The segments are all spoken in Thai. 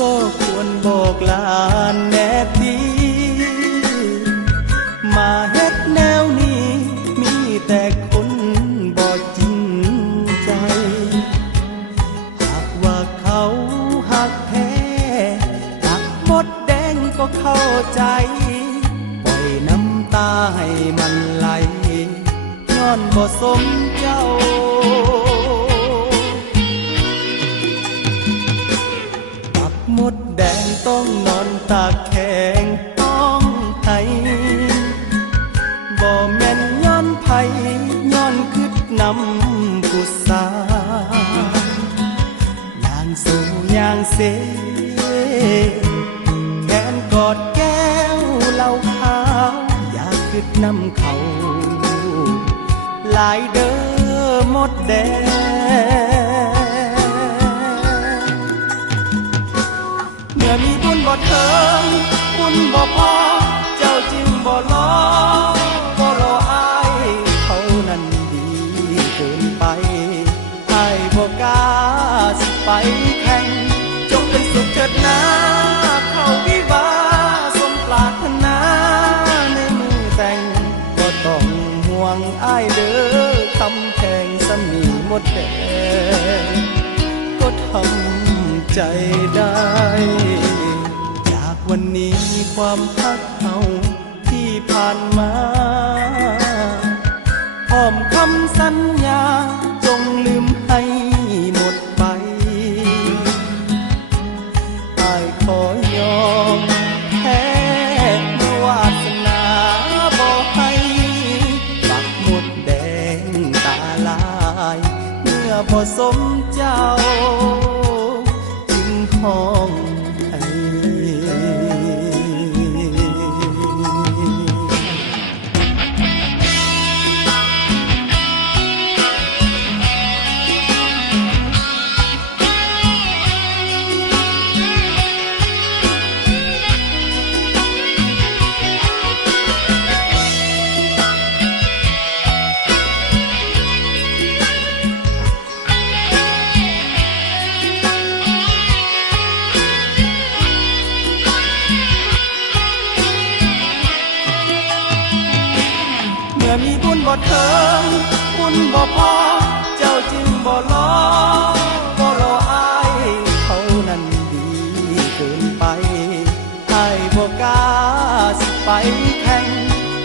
ก็ควรบอกลาแน่ทีมาเฮ็ดแนวนี้มีแต่คนบ่จริงใจหากว่าเขาหักแท้หักหมดแดงก็เข้าใจปล่อยน้ำตาให้มันไหลย้อนบ่สมเจ้าหมดแดงต้องนอนตากแข็งต้องไห้บ่แม่นย้อนไผย้อนคิดนำผู้สายางสู่ยางเสแขนกอดแก้วเหล้าขาวอยากคิดนำเขาหลายเด้อหมดแดงเมื่อมีบุญบ่เถิงบุญบ่พอเจ้าจึงบ่รออายเขานั้นดีเกินไปอายบ่กล้าสิไปแข่งจงเป็นสุขเถิดนะเข้าวิวาสมปรารถนาในมือแต่งบ่ต้องห่วงอายเด้อคำแพงสมีหมดแดงก็ทำใจได้จากวันนี้ความพักเอาที่ผ่านมาพร้อมคำสัญญาจงลืมให้หมดไปอ้ายขอยอมแพ้วาสนาบ่ให้ปักหมดแดงตาลายเมื่อบ่สมเจ้าจึงห้องให้มีบุญบ่เถิงบุญบ่พอเจ้าจึงบ่รออายเขานั้นดีเกินไปอายบ่กล้าสิไปแข่ง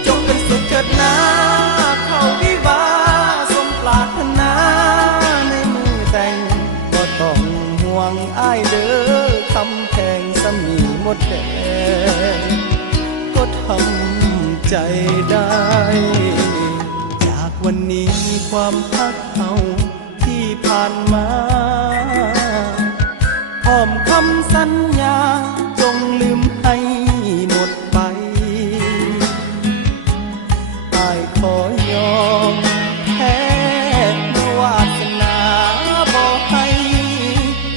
จงเป็นสุขเถิดนะเข้าวิวาสมปรารถนาในมือแต่งบ่ต้องห่วงอายเด้อคำแพงสมีหมดแดงก็ทำใจได้จากวันนี้ความพักเอาที่ผ่านมาพร้อมคำสัญญาจงลืมให้หมดไปอ้ายขอยอมแพ้วาสนาบ่ให้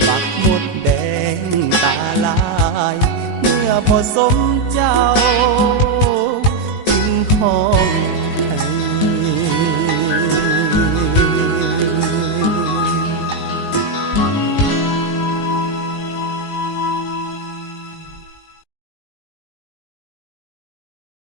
ปักหมดแดงตาลายเมื่อพอสมเจ้าจึงห้อง